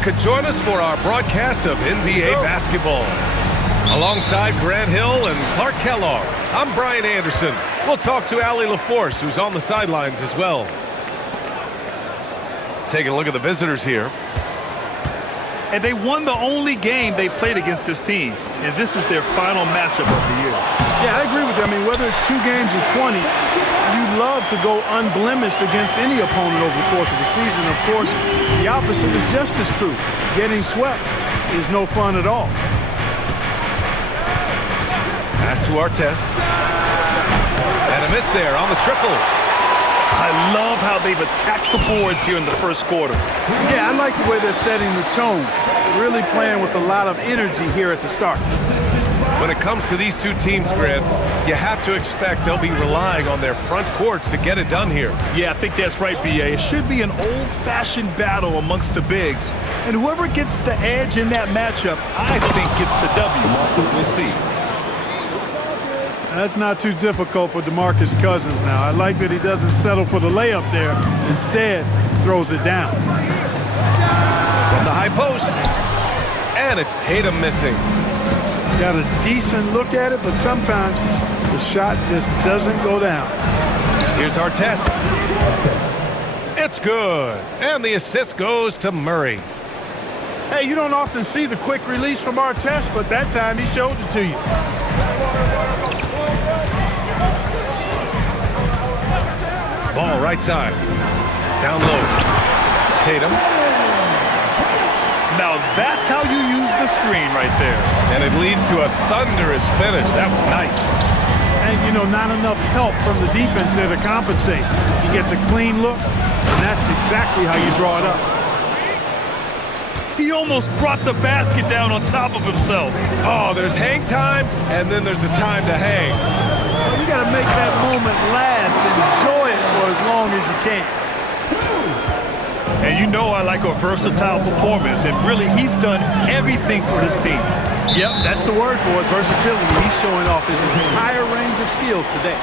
you could join us for our broadcast of NBA basketball. Alongside Grant Hill and Clark Kellogg, I'm Brian Anderson. We'll talk to Allie LaForce, who's on the sidelines as well. Taking a look at the visitors here. And they won the only game they played against this team. And this is their final matchup of the year. Yeah, I agree with you. I mean, whether it's 2 games or 20, you'd love to go unblemished against any opponent over the course of the season. Of course, the opposite is just as true. Getting swept is no fun at all. Pass to Artest. And a miss there on the triple. I love how they've attacked the boards here in the first quarter. Yeah, I like the way they're setting the tone. Really playing with a lot of energy here at the start. When it comes to these two teams, Grant, you have to expect they'll be relying on their front courts to get it done here. Yeah, I think that's right, B.A. It should be an old-fashioned battle amongst the bigs. And whoever gets the edge in that matchup, I think gets the W. We'll see. That's not too difficult for DeMarcus Cousins now. I like that he doesn't settle for the layup there. Instead, throws it down. From the high post. And it's Tatum missing. Got a decent look at it, but sometimes the shot just doesn't go down. Here's Artest. It's good. And the assist goes to Murray. Hey, you don't often see the quick release from Artest, but that time he showed it to you. Ball right side. Down low. Tatum. Now that's how you use the screen right there. And it leads to a thunderous finish. That was nice. And, you know, not enough help from the defense there to compensate. He gets a clean look, and that's exactly how you draw it up. He almost brought the basket down on top of himself. Oh, there's hang time, and then there's a time to hang. You got to make that moment last and enjoy it for as long as you can. And you know I like a versatile performance, and really he's done everything for his team. Yep, that's the word for it, versatility. He's showing off his entire range of skills today.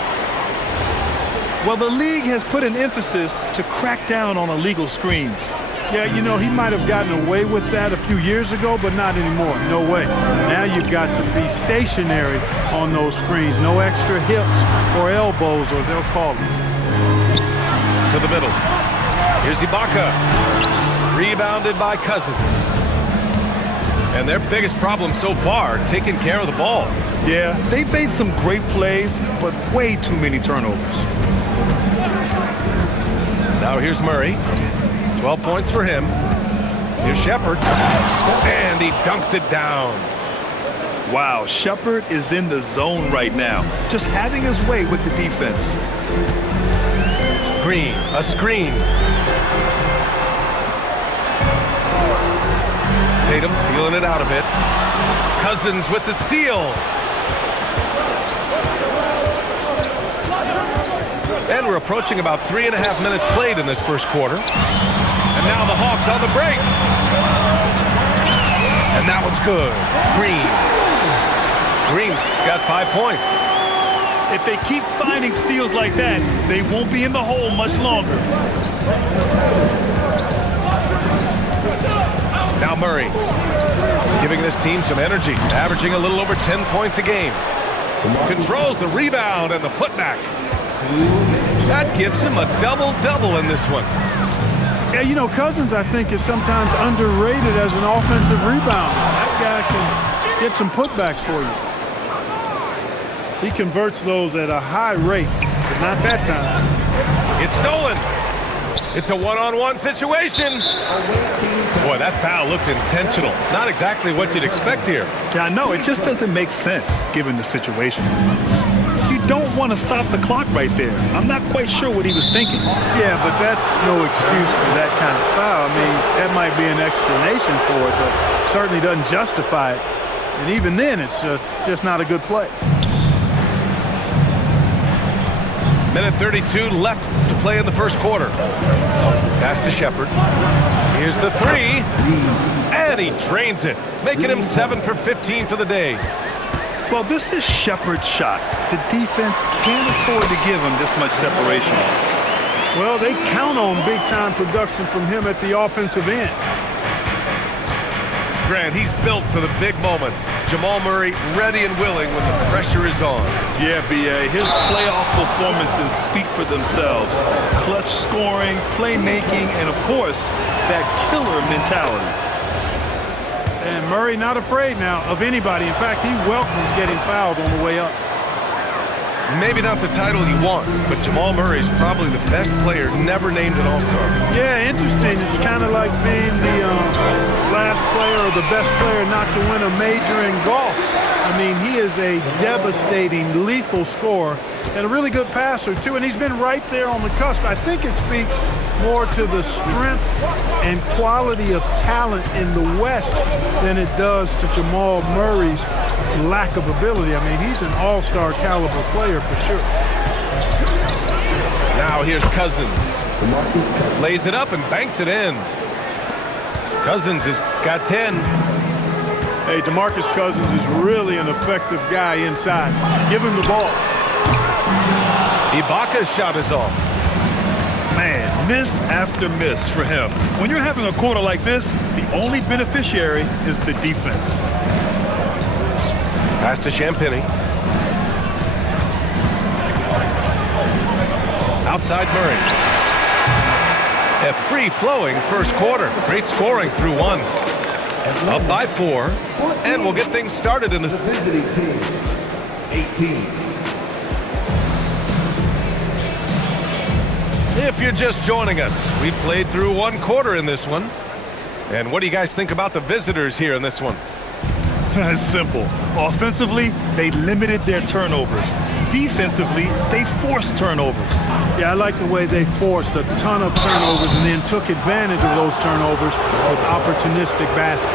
Well, the league has put an emphasis to crack down on illegal screens. Yeah, you know, he might have gotten away with that a few years ago, but not anymore. No way. Now you've got to be stationary on those screens. No extra hips or elbows, or they'll call it. To the middle. Here's Ibaka. Rebounded by Cousins. And their biggest problem so far, taking care of the ball. Yeah, they've made some great plays, but way too many turnovers. Now here's Murray. 12 points for him. Here's Shepherd. And he dunks it down. Wow, Shepherd is in the zone right now, just having his way with the defense. Green, a screen. Tatum feeling it out a bit. Cousins with the steal. And we're approaching about 3.5 minutes played in this first quarter. And now the Hawks on the break. And that one's good. Green's got 5 points. If they keep finding steals like that, they won't be in the hole much longer. Now Murray, giving this team some energy, averaging a little over 10 points a game. Controls the rebound and the putback. That gives him a double-double in this one. Yeah, you know, Cousins, I think, is sometimes underrated as an offensive rebounder. That guy can get some putbacks for you. He converts those at a high rate, but not that time. It's stolen. It's a one-on-one situation. Boy, that foul looked intentional. Not exactly what you'd expect here. Yeah, I know. It just doesn't make sense, given the situation. You don't want to stop the clock right there. I'm not quite sure what he was thinking. Yeah, but that's no excuse for that kind of foul. I mean, that might be an explanation for it, but certainly doesn't justify it. And even then, it's just not a good play. Minute 32 left to play in the first quarter. Pass to Shepherd. Here's the three. And he drains it, making him 7 for 15 for the day. Well, this is Shepherd's shot. The defense can't afford to give him this much separation. Well, they count on big-time production from him at the offensive end. Grant, he's built for the big moments. Jamal Murray ready and willing when the pressure is on. Yeah, B.A. His playoff performances speak for themselves. Clutch scoring, playmaking, and, of course, that killer mentality. And Murray not afraid now of anybody. In fact, he welcomes getting fouled on the way up. Maybe not the title you want, but Jamal Murray's probably the best player never named an All-Star. Yeah, interesting. It's kind of like being the last player or the best player not to win a major in golf. I mean, he is a devastating, lethal scorer and a really good passer, too. And he's been right there on the cusp. I think it speaks more to the strength and quality of talent in the West than it does to Jamal Murray's lack of ability. I mean, he's an all-star caliber player for sure. Now here's Cousins. Lays it up and banks it in. Cousins has got 10. Hey, DeMarcus Cousins is really an effective guy inside. Give him the ball. Ibaka's shot is off. Man, miss after miss for him. When you're having a quarter like this, the only beneficiary is the defense. Pass to Champagnie. Outside Murray. A free-flowing first quarter. Great scoring through one. Up by 4. And we'll get things started in the visiting team. 18. If you're just joining us, we played through one quarter in this one. And what do you guys think about the visitors here in this one? It's simple. Offensively, they limited their turnovers. Defensively, they forced turnovers. Yeah, I like the way they forced a ton of turnovers and then took advantage of those turnovers with opportunistic baskets.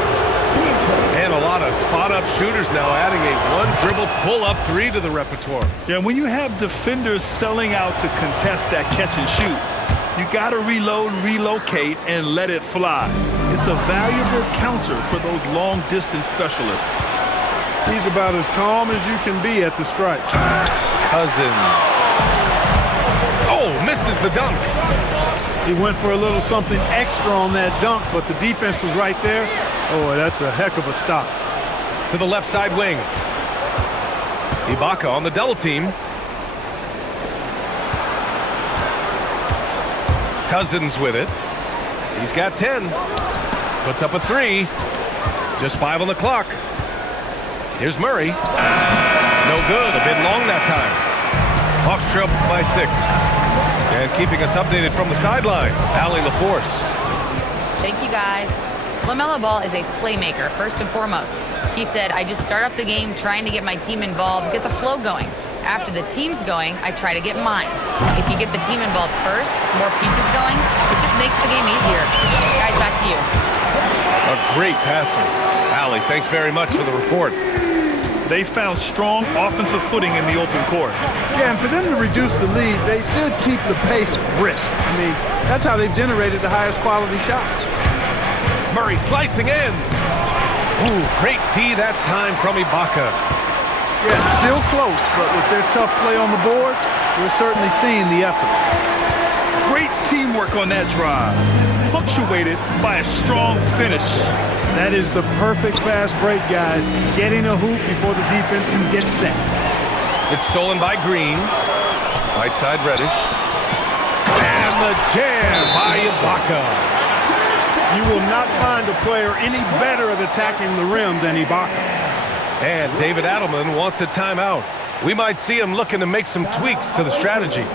And a lot of spot-up shooters now, adding a one-dribble pull-up 3 to the repertoire. Yeah, when you have defenders selling out to contest that catch and shoot, you got to reload, relocate, and let it fly. It's a valuable counter for those long-distance specialists. He's about as calm as you can be at the stripe. Cousins. Oh, misses the dunk. He went for a little something extra on that dunk, but the defense was right there. Oh, that's a heck of a stop. To the left side wing. Ibaka on the double team. Cousins with it. He's got 10. Puts up a 3. Just 5 on the clock. Here's Murray. No good. A bit long that time. Hawks trail by 6. And keeping us updated from the sideline, Allie LaForce. Thank you, guys. LaMelo Ball is a playmaker, first and foremost. He said, I just start off the game trying to get my team involved, get the flow going. After the team's going, I try to get mine. If you get the team involved first, more pieces going, it just makes the game easier. Guys, back to you. A great passer. Allie, thanks very much for the report. They found strong offensive footing in the open court. Yeah, and for them to reduce the lead, they should keep the pace brisk. I mean, that's how they've generated the highest quality shots. Murray slicing in. Ooh, great D that time from Ibaka. Yeah, still close, but with their tough play on the boards, we're certainly seeing the effort. Great teamwork on that drive, punctuated by a strong finish. That is the perfect fast break, guys. Getting a hoop before the defense can get set. It's stolen by Green. Right side Reddish. And the jam by Ibaka. You will not find a player any better at attacking the rim than Ibaka. And David Adelman wants a timeout. We might see him looking to make some tweaks to the strategy.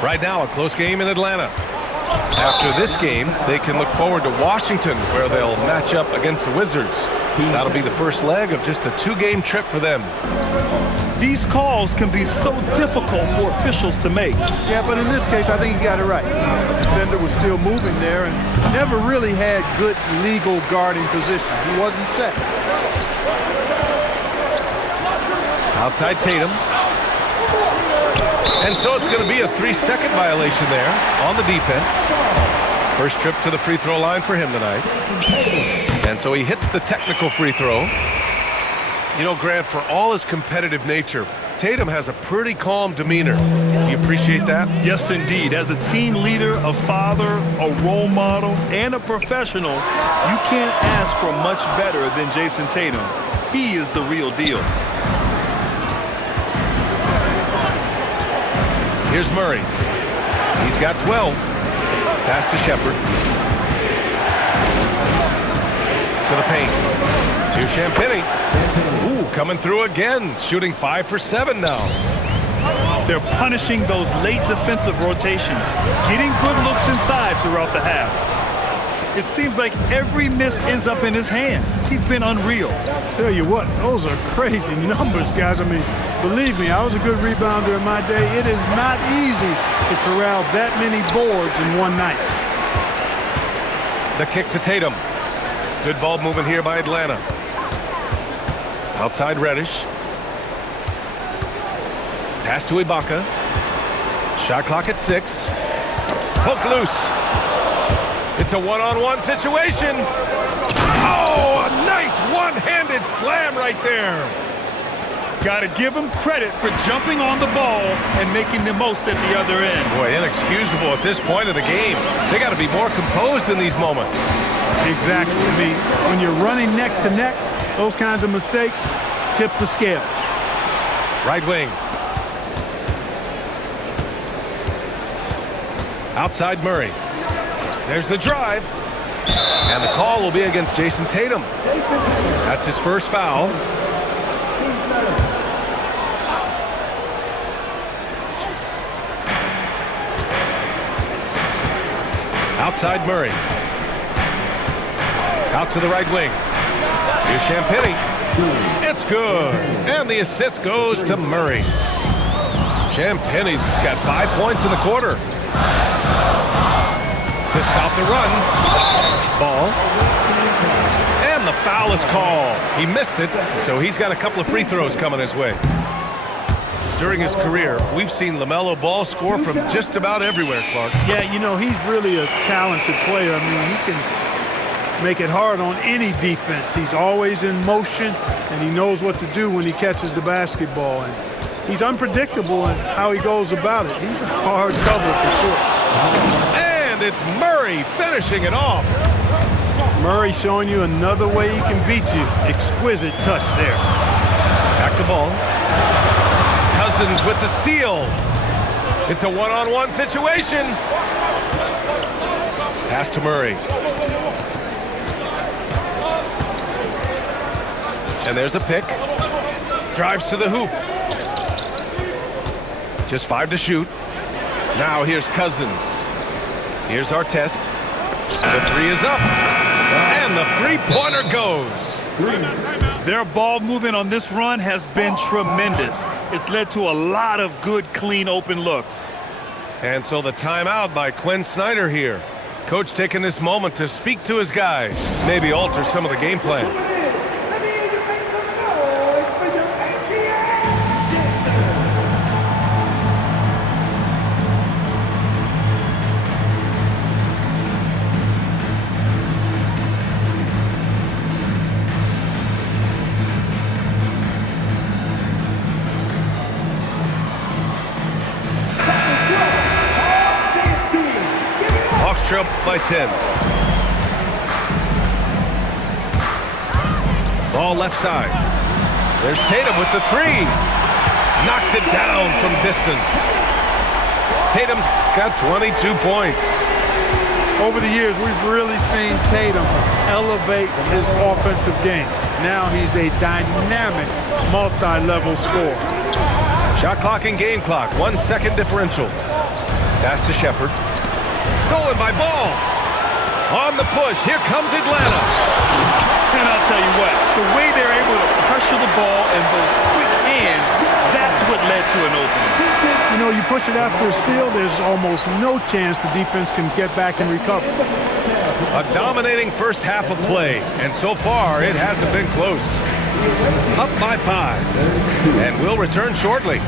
Right now, a close game in Atlanta. After this game, they can look forward to Washington, where they'll match up against the Wizards. That'll be the first leg of just a 2-game trip for them. These calls can be so difficult for officials to make. Yeah, but in this case, I think he got it right. The defender was still moving there and never really had good legal guarding position. He wasn't set. Outside Tatum. And so it's going to be a 3-second violation there on the defense. First trip to the free throw line for him tonight. And so he hits the technical free throw. You know, Grant, for all his competitive nature, Tatum has a pretty calm demeanor. You appreciate that? Yes, indeed. As a team leader, a father, a role model, and a professional, you can't ask for much better than Jason Tatum. He is the real deal. Here's Murray. He's got 12. Pass to Shepard. To the paint. Here's Champagnie. Ooh, coming through again. Shooting 5 for 7 now. They're punishing those late defensive rotations, getting good looks inside throughout the half. It seems like every miss ends up in his hands. He's been unreal. Tell you what, those are crazy numbers, guys. I mean, believe me, I was a good rebounder in my day. It is not easy to corral that many boards in one night. The kick to Tatum. Good ball movement here by Atlanta. Outside Reddish. Pass to Ibaka. Shot clock at 6. Poke loose. It's a one-on-one situation. Oh, a nice one-handed slam right there. Got to give him credit for jumping on the ball and making the most at the other end. Boy, inexcusable at this point of the game. They got to be more composed in these moments. Exactly. I mean, when you're running neck to neck, those kinds of mistakes tip the scales. Right wing. Outside Murray. There's the drive. And the call will be against Jason Tatum. That's his first foul. Outside Murray. Out to the right wing. Here's Champagnie. It's good. And the assist goes to Murray. Champagnie's got 5 points in the quarter. To stop the run. Ball. And the foul is called. He missed it, so he's got a couple of free throws coming his way. During his career, we've seen LaMelo Ball score from just about everywhere, Clark. Yeah, you know, he's really a talented player. I mean, he can make it hard on any defense. He's always in motion, and he knows what to do when he catches the basketball. And he's unpredictable in how he goes about it. He's a hard cover for sure. And it's Murray finishing it off. Murray showing you another way he can beat you. Exquisite touch there. Back to Ball. Cousins with the steal. It's a one-on-one situation. Pass to Murray. And there's a pick. Drives to the hoop. Just 5 to shoot. Now here's Cousins. Here's Artest. The 3 is up. And the three-pointer goes. Their ball movement on this run has been tremendous. It's led to a lot of good, clean, open looks. And so the timeout by Quinn Snyder here. Coach taking this moment to speak to his guys, maybe alter some of the game plan. Up by 10. Ball left side. There's Tatum with the 3. Knocks it down from distance. Tatum's got 22 points. Over the years, we've really seen Tatum elevate his offensive game. Now he's a dynamic, multi-level scorer. Shot clock and game clock. 1 second differential. Pass to Shepard. Stolen by Ball. On the push, here comes Atlanta. And I'll tell you what, the way they're able to pressure the ball and those quick hands, that's what led to an opening. You know, you push it after a steal, there's almost no chance the defense can get back and recover. A dominating first half of play, and so far it hasn't been close. Up by 5, and we'll return shortly.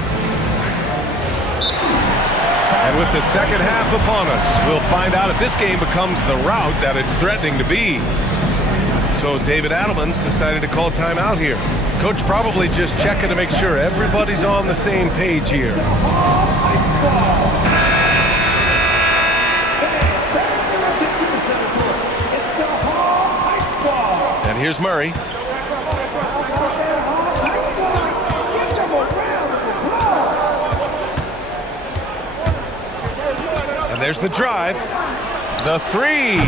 And with the second half upon us, we'll find out if this game becomes the rout that it's threatening to be. So David Adelman's decided to call timeout here. Coach probably just checking to make sure everybody's on the same page here. And here's Murray. And there's the drive. The three.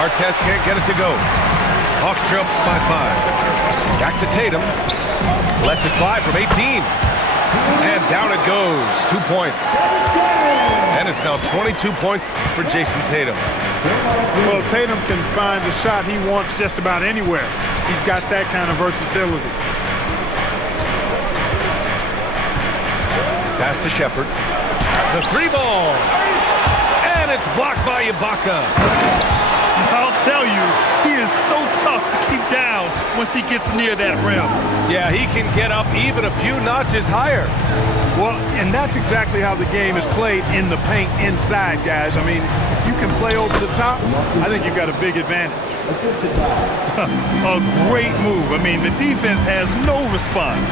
Artest can't get it to go. Hawks trail by 5. Back to Tatum. Lets it fly from 18. And down it goes. 2 points. And it's now 22 points for Jason Tatum. Well, Tatum can find the shot he wants just about anywhere. He's got that kind of versatility. Pass to Shepherd. The 3-ball. And it's blocked by Ibaka. I'll tell you, he is so tough to keep down once he gets near that rim. Yeah, he can get up even a few notches higher. Well, and that's exactly how the game is played in the paint inside, guys. I mean, if you can play over the top, I think you've got a big advantage. A great move. I mean, the defense has no response.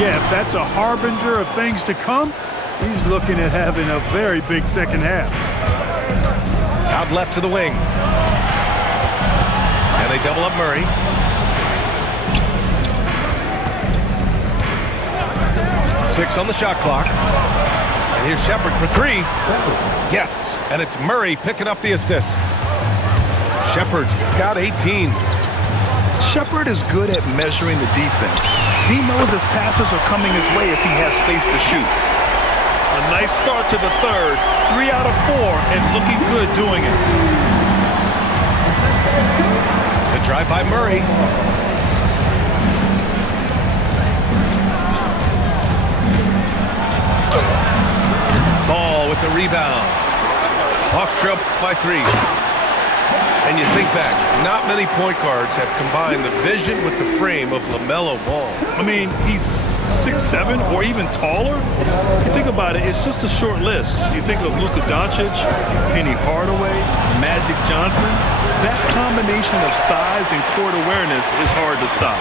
Yeah, if that's a harbinger of things to come, he's looking at having a very big second half. Out left to the wing. And they double up Murray. Six on the shot clock. And here's Shepherd for 3. Yes, and it's Murray picking up the assist. Shepherd's got 18. Shepherd is good at measuring the defense. He knows his passes are coming his way if he has space to shoot. A nice start to the third. 3 out of 4 and looking good doing it. The drive by Murray. Ball with the rebound. Hawks trail by 3. And you think back, not many point guards have combined the vision with the frame of LaMelo Ball. I mean, he's 6'7" or even taller. You think about it, it's just a short list. You think of Luka Doncic, Penny Hardaway, Magic Johnson. That combination of size and court awareness is hard to stop.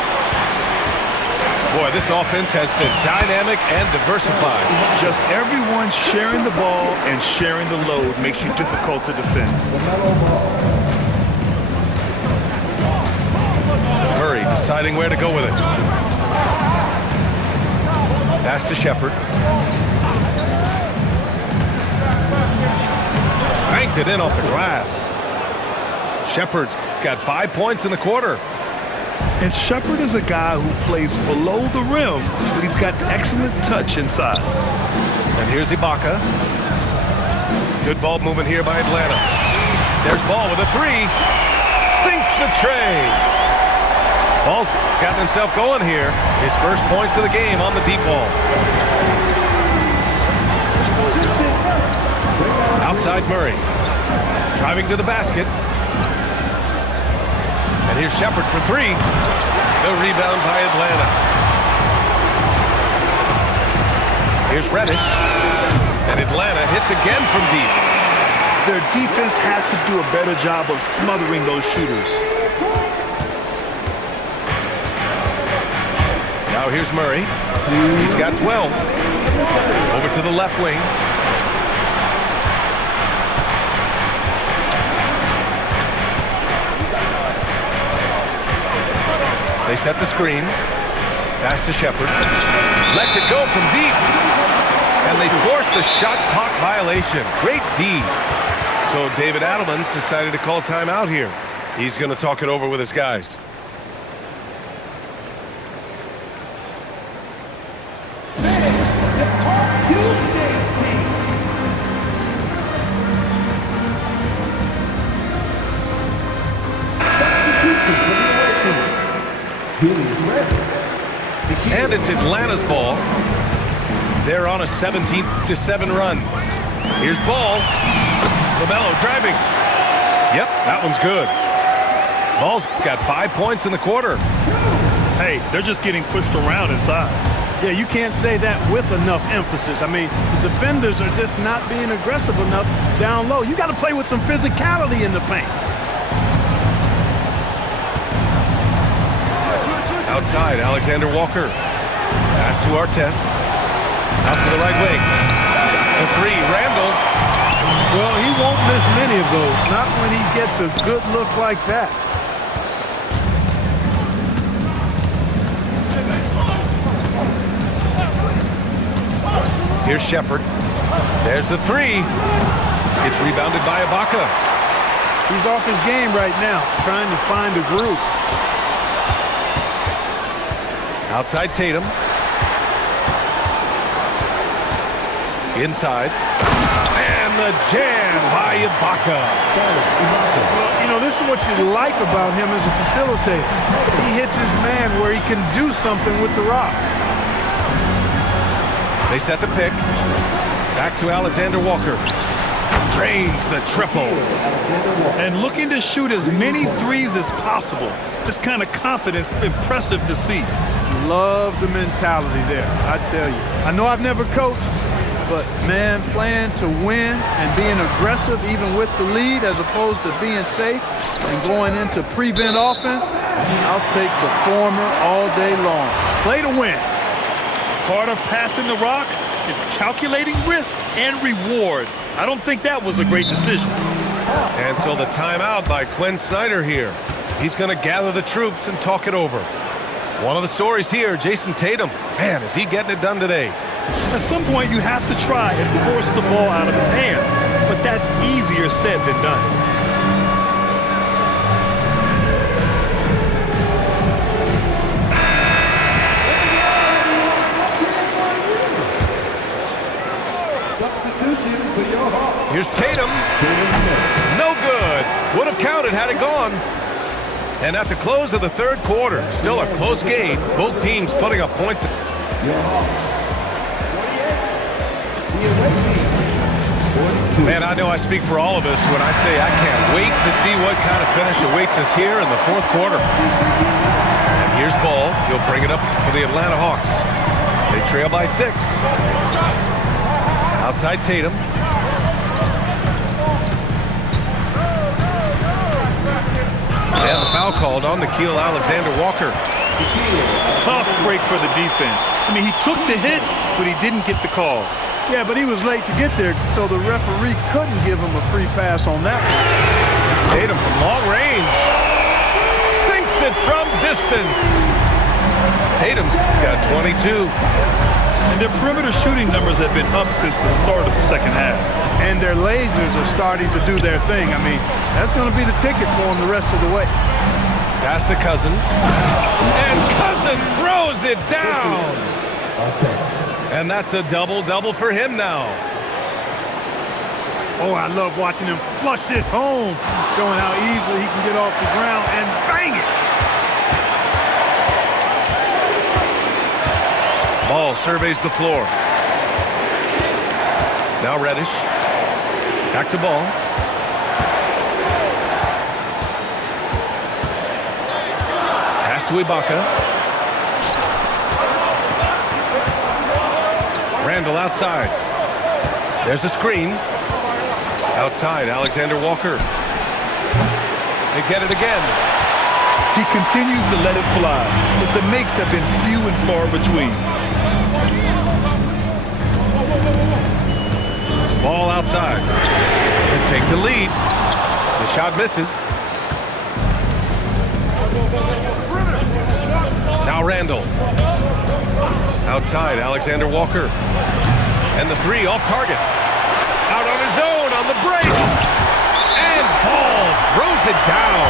Boy, this offense has been dynamic and diversified. Just everyone sharing the ball and sharing the load makes you difficult to defend. Murray deciding where to go with it. Pass to Shepherd. Banked it in off the glass. Shepherd's got 5 points in the quarter. And Shepherd is a guy who plays below the rim, but he's got excellent touch inside. And here's Ibaka. Good ball movement here by Atlanta. There's Ball with a 3. Sinks the tray. Ball's gotten himself going here. His first points of the game on the deep ball. Outside Murray. Driving to the basket. And here's Shepherd for 3. The rebound by Atlanta. Here's Reddish. And Atlanta hits again from deep. Their defense has to do a better job of smothering those shooters. Now here's Murray. He's got 12. Over to the left wing. They set the screen. Pass to Shepherd. Lets it go from deep. And they force the shot clock violation. Great D. So David Adelman's decided to call timeout here. He's going to talk it over with his guys. And it's Atlanta's ball. They're on a 17-7 run. Here's Ball. LaMelo driving. Yep, that one's good. Ball's got 5 points in the quarter. Hey, they're just getting pushed around inside. Yeah, you can't say that with enough emphasis. I mean, the defenders are just not being aggressive enough down low. You got to play with some physicality in the paint. Outside, Alexander Walker. Pass to Artest. Out to the right wing. The three, Randall. Well, he won't miss many of those. Not when he gets a good look like that. Here's Shepard. There's the three. It's rebounded by Ibaka. He's off his game right now, trying to find a groove. Outside Tatum. Inside. And the jam by Ibaka. Well, you know, this is what you like about him as a facilitator. He hits his man where he can do something with the rock. They set the pick. Back to Alexander Walker. Drains the triple. And looking to shoot as many threes as possible. This kind of confidence, impressive to see. Love the mentality there, I tell you. I know I've never coached, but man, playing to win and being aggressive even with the lead as opposed to being safe and going into prevent offense, I'll take the former all day long. Play to win. Part of passing the rock, it's calculating risk and reward. I don't think that was a great decision. And so the timeout by Quinn Snyder here. He's going to gather the troops and talk it over. One of the stories here, Jason Tatum. Man, is he getting it done today? At some point, you have to try and force the ball out of his hands, but that's easier said than done. Here's Tatum. No good. Would have counted had it gone. And at the close of the third quarter, still a close game. Both teams putting up points. Man, I know I speak for all of us when I say I can't wait to see what kind of finish awaits us here in the fourth quarter. And here's Ball. He'll bring it up for the Atlanta Hawks. They trail by 6. Outside Tatum. And the foul called on Nickeil Alexander-Walker. Tough break for the defense. I mean, he took the hit, but he didn't get the call. Yeah, but he was late to get there, so the referee couldn't give him a free pass on that one. Tatum from long range. Sinks it from distance. Tatum's got 22. And their perimeter shooting numbers have been up since the start of the second half. And their lasers are starting to do their thing. I mean, that's going to be the ticket for them the rest of the way. Pass to Cousins. And Cousins throws it down. And that's a double-double for him now. Oh, I love watching him flush it home, showing how easily he can get off the ground and bang it. Ball surveys the floor. Now Reddish. Back to Ball. Pass to Ibaka. Randall outside. There's a screen. Outside, Alexander Walker. They get it again. He continues to let it fly, but the makes have been few and far between. Ball outside to take the lead. The shot misses. Now Randall. Outside, Alexander Walker. And the three off target. Out on his own on the break. And Ball throws it down.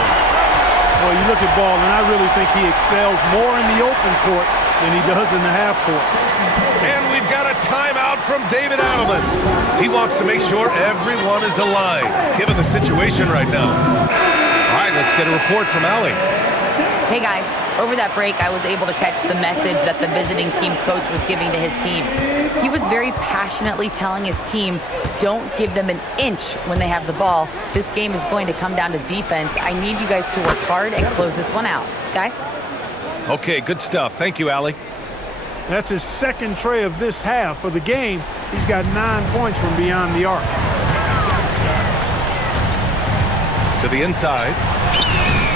Well, you look at Ball, and I really think he excels more in the open court than he does in the half court. And we've got a timeout from David Adelman. He wants to make sure everyone is aligned, given the situation right now. All right, let's get a report from Allie. Hey guys, over that break, I was able to catch the message that the visiting team coach was giving to his team. He was very passionately telling his team, don't give them an inch when they have the ball. This game is going to come down to defense. I need you guys to work hard and close this one out. Guys? Okay, good stuff. Thank you, Allie. That's his second tray of this half. For the game, he's got 9 points from beyond the arc. To the inside.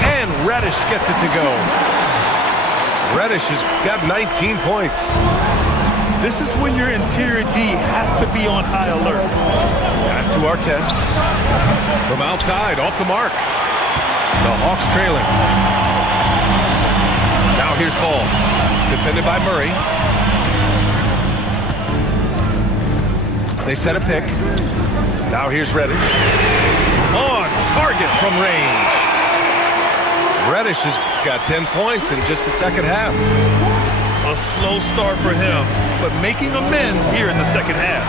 And Reddish gets it to go. Reddish has got 19 points. This is when your interior D has to be on high alert. Pass to Artest. From outside, off the mark. The Hawks trailing. Now here's Ball. Defended by Murray. They set a pick. Now here's Reddish. On target from range. Reddish has got 10 points in just the second half. A slow start for him, but making amends here in the second half.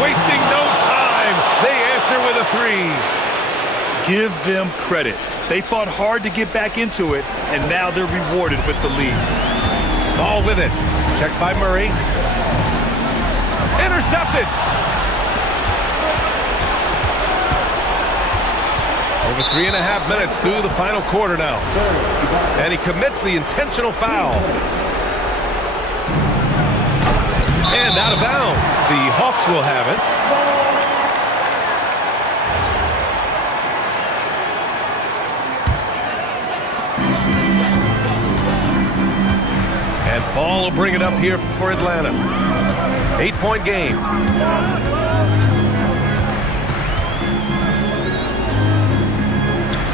Wasting no time. They answer with a three. Give them credit. They fought hard to get back into it, and now they're rewarded with the lead. Ball with it. Checked by Murray. Intercepted. Over 3.5 minutes through the final quarter now. And he commits the intentional foul. And out of bounds. The Hawks will have it. And Ball will bring it up here for Atlanta. 8-point game.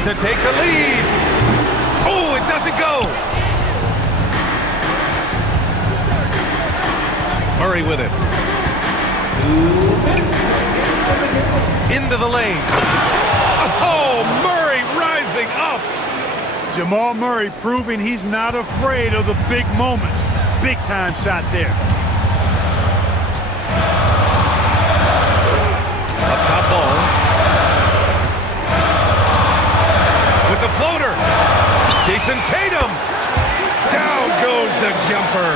To take the lead. Oh, it doesn't go. Murray with it. Into the lane. Oh, Murray rising up. Jamal Murray proving he's not afraid of the big moment. Big time shot there. Up top Ball. With the floater. Jason Tatum. Down goes the jumper.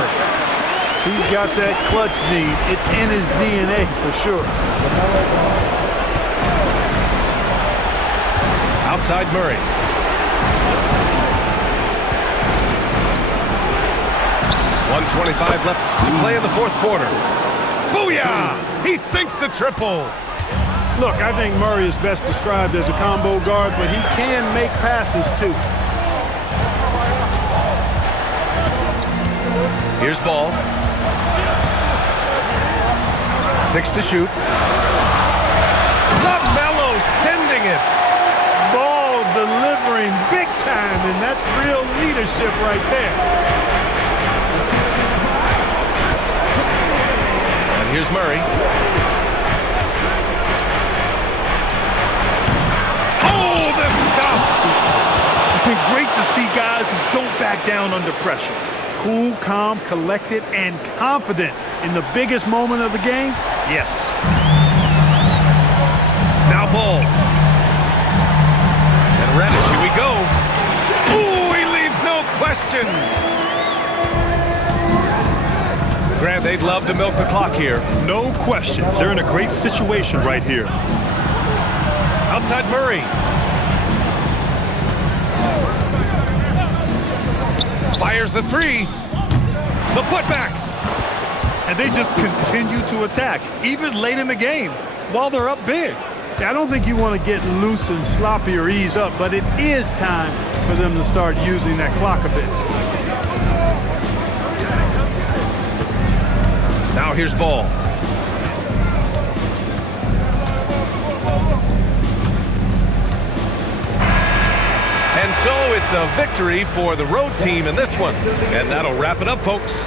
He's got that clutch gene. It's in his DNA for sure. Outside Murray. .125 left to play in the fourth quarter. Booyah! He sinks the triple. Look, I think Murray is best described as a combo guard, but he can make passes too. Here's Ball. 6 to shoot. LaMelo sending it. Ball delivering big time, and that's real leadership right there. And here's Murray. Oh, the stuff! Great to see guys who don't back down under pressure. Cool, calm, collected, and confident in the biggest moment of the game? Yes. Now Ball. And Reddish, here we go. Ooh, he leaves no question. Grant, they'd love to milk the clock here. No question. They're in a great situation right here. Outside Murray. Fires the three. The putback. And they just continue to attack, even late in the game, while they're up big. I don't think you want to get loose and sloppy or ease up, but it is time for them to start using that clock a bit. Now here's Ball. And so it's a victory for the road team in this one. And that'll wrap it up, folks.